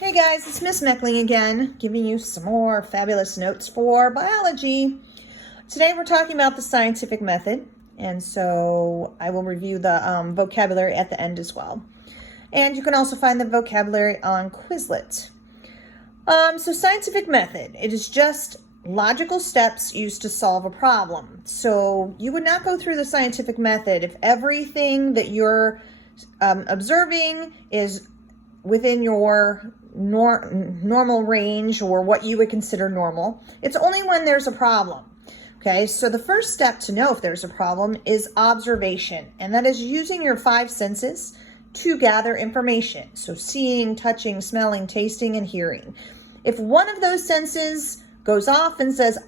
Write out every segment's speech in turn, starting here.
Hey guys, it's Miss Meckling again, giving you some more fabulous notes for biology. Today we're talking about the scientific method, and so I will review the vocabulary at the end as well. And you can also find the vocabulary on Quizlet. So scientific method, it is just logical steps used to solve a problem. So you would not go through the scientific method if everything that you're observing is within your normal range or what you would consider normal. It's only when there's a problem. Okay, so the first step to know if there's a problem is observation, and that is using your five senses to gather information. So seeing, touching, smelling, tasting, and hearing. If one of those senses goes off and says,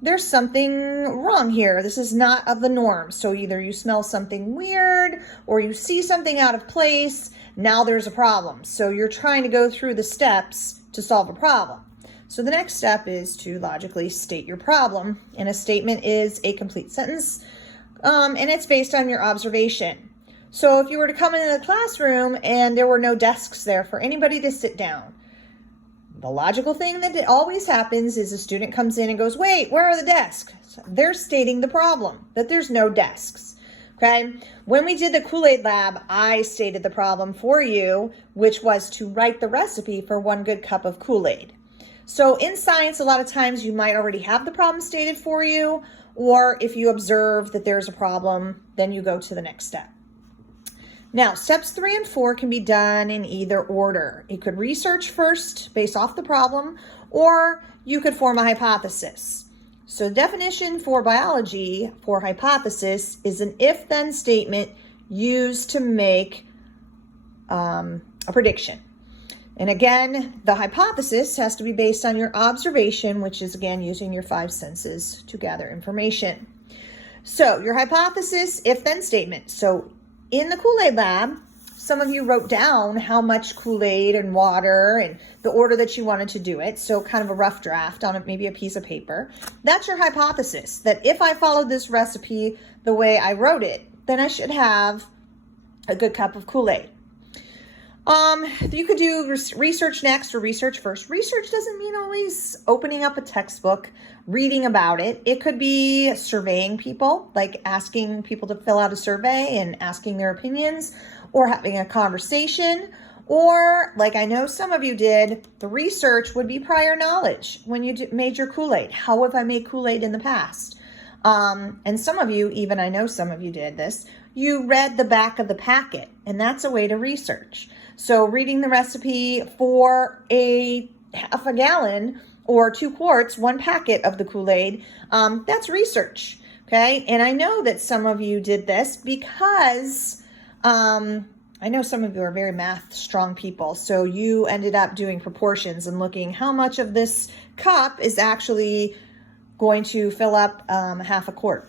there's something wrong here, this is not of the norm. So either you smell something weird or you see something out of place, now there's a problem. So you're trying to go through the steps to solve a problem. So the next step is to logically state your problem. And a statement is a complete sentence, and it's based on your observation. So if you were to come into the classroom and there were no desks there for anybody to sit down, the logical thing that always happens is a student comes in and goes, wait, where are the desks? They're stating the problem, that there's no desks. Okay, when we did the Kool-Aid lab, I stated the problem for you, which was to write the recipe for 1 good cup of Kool-Aid. So in science, a lot of times you might already have the problem stated for you, or if you observe that there's a problem, then you go to the next step. Now, steps 3 and 4 can be done in either order. You could research first based off the problem, or you could form a hypothesis. So the definition for biology for hypothesis is an if-then statement used to make a prediction. And again, the hypothesis has to be based on your observation, which is again using your five senses to gather information. So your hypothesis, if-then statement. So in the Kool-Aid lab, some of you wrote down how much Kool-Aid and water and the order that you wanted to do it. So kind of a rough draft on maybe a piece of paper. That's your hypothesis, that if I followed this recipe the way I wrote it, then I should have a good cup of Kool-Aid. You could do research next or research first. Research doesn't mean always opening up a textbook, reading about it. It could be surveying people, like asking people to fill out a survey and asking their opinions, or having a conversation, or like I know some of you did, the research would be prior knowledge when you made your Kool-Aid. How have I made Kool-Aid in the past? And some of you, even I know some of you did this, you read the back of the packet, and that's a way to research. So reading the recipe for a half a gallon or 2 quarts, 1 packet of the Kool-Aid, that's research, okay? And I know that some of you did this because I know some of you are very math strong people. So you ended up doing proportions and looking how much of this cup is actually going to fill up half a quart.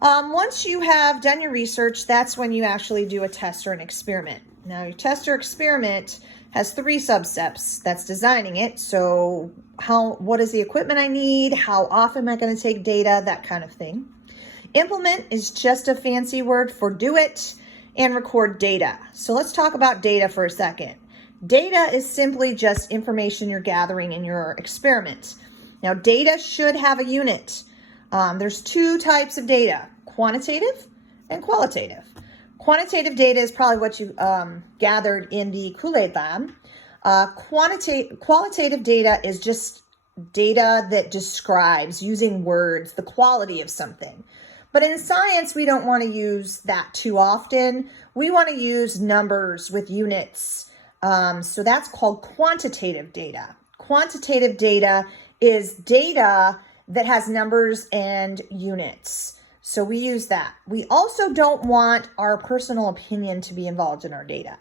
Once you have done your research, that's when you actually do a test or an experiment. Now, your test or experiment has 3 substeps. That's designing it. So what is the equipment I need? How often am I going to take data? That kind of thing. Implement is just a fancy word for do it, and record data. So let's talk about data for a second. Data is simply just information you're gathering in your experiment. Now, data should have a unit. There's 2 types of data, quantitative and qualitative. Quantitative data is probably what you gathered in the Kool-Aid lab. Qualitative data is just data that describes, using words, the quality of something. But in science, we don't want to use that too often. We want to use numbers with units. So that's called quantitative data. Quantitative data is data that has numbers and units. So we use that. We also don't want our personal opinion to be involved in our data.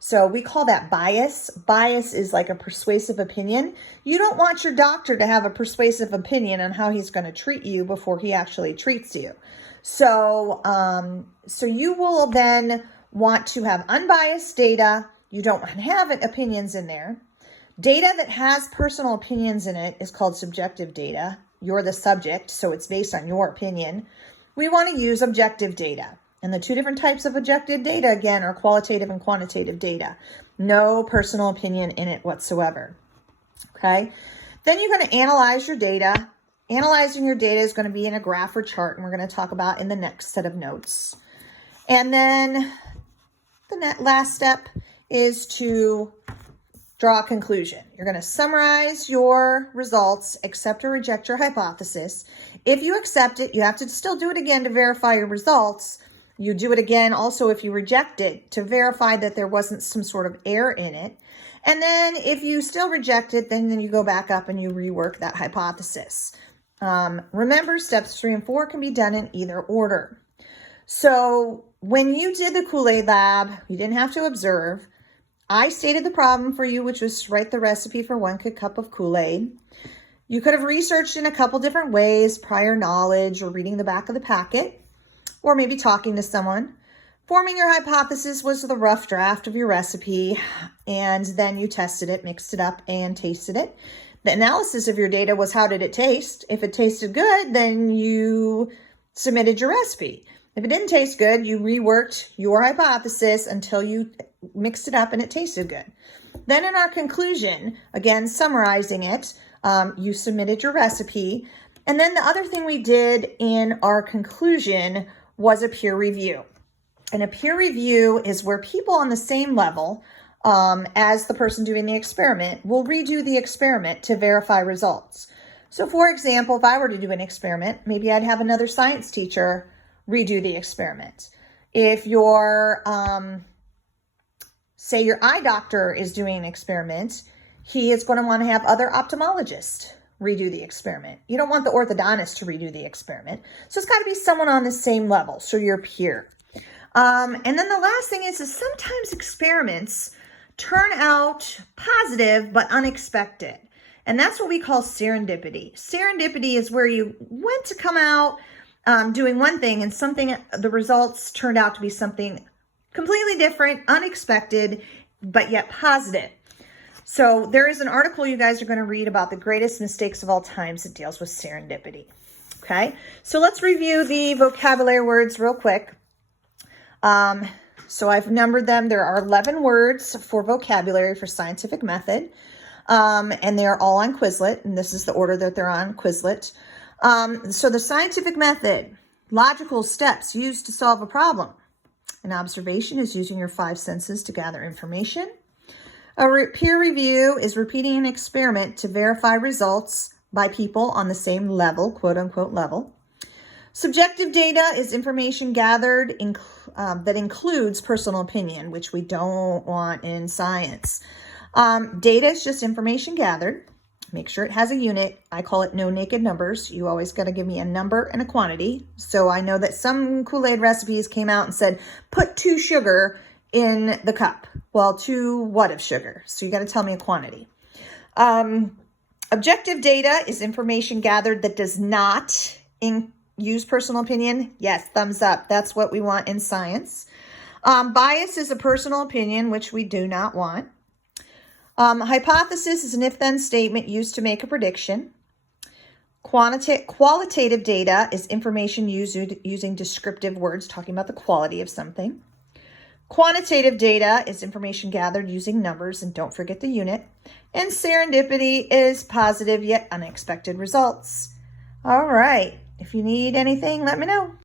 So we call that bias. Bias is like a persuasive opinion. You don't want your doctor to have a persuasive opinion on how he's going to treat you before he actually treats you. So, so you will then want to have unbiased data. You don't want to have opinions in there. Data that has personal opinions in it is called subjective data. You're the subject, so it's based on your opinion. We want to use objective data. And the two different types of objective data, again, are qualitative and quantitative data. No personal opinion in it whatsoever. Okay? Then you're going to analyze your data. Analyzing your data is going to be in a graph or chart, and we're going to talk about in the next set of notes. And then the last step is to draw a conclusion. You're going to summarize your results, accept or reject your hypothesis. If you accept it, you have to still do it again to verify your results. You do it again also if you reject it to verify that there wasn't some sort of error in it. And then if you still reject it, then you go back up and you rework that hypothesis. Remember, steps 3 and 4 can be done in either order. So when you did the Kool-Aid lab, you didn't have to observe. I stated the problem for you, which was to write the recipe for 1 cup of Kool-Aid. You could have researched in a couple different ways, prior knowledge or reading the back of the packet, or maybe talking to someone. Forming your hypothesis was the rough draft of your recipe, and then you tested it, mixed it up, and tasted it. The analysis of your data was how did it taste? If it tasted good, then you submitted your recipe. If it didn't taste good, you reworked your hypothesis until you mixed it up and it tasted good. Then in our conclusion, again, summarizing it, you submitted your recipe. And then the other thing we did in our conclusion was a peer review. And a peer review is where people on the same level as the person doing the experiment will redo the experiment to verify results. So for example, if I were to do an experiment, maybe I'd have another science teacher redo the experiment. If your, say your eye doctor is doing an experiment, he is going to want to have other ophthalmologists redo the experiment. You don't want the orthodontist to redo the experiment. So it's got to be someone on the same level, so your peer. And then the last thing is sometimes experiments turn out positive but unexpected. And that's what we call serendipity. Serendipity is where you went to come out doing one thing and the results turned out to be something completely different, unexpected, but yet positive. So there is an article you guys are going to read about the greatest mistakes of all times that deals with serendipity. Okay, so let's review the vocabulary words real quick. So I've numbered them. There are 11 words for vocabulary for scientific method, and they are all on Quizlet, and this is the order that they're on Quizlet. So the scientific method, logical steps used to solve a problem. An observation is using your 5 senses to gather information. A peer review is repeating an experiment to verify results by people on the same level, quote unquote level. Subjective data is information gathered that includes personal opinion, which we don't want in science. Data is just information gathered. Make sure it has a unit. I call it no naked numbers. You always got to give me a number and a quantity. So I know that some Kool-Aid recipes came out and said, put 2 sugar in the cup. Well, 2 what of sugar? So you got to tell me a quantity. Objective data is information gathered that does not use personal opinion. Yes, thumbs up. That's what we want in science. Bias is a personal opinion, which we do not want. Hypothesis is an if-then statement used to make a prediction. Qualitative data is information used using descriptive words, talking about the quality of something. Quantitative data is information gathered using numbers, and don't forget the unit. And serendipity is positive yet unexpected results. All right. If you need anything, let me know.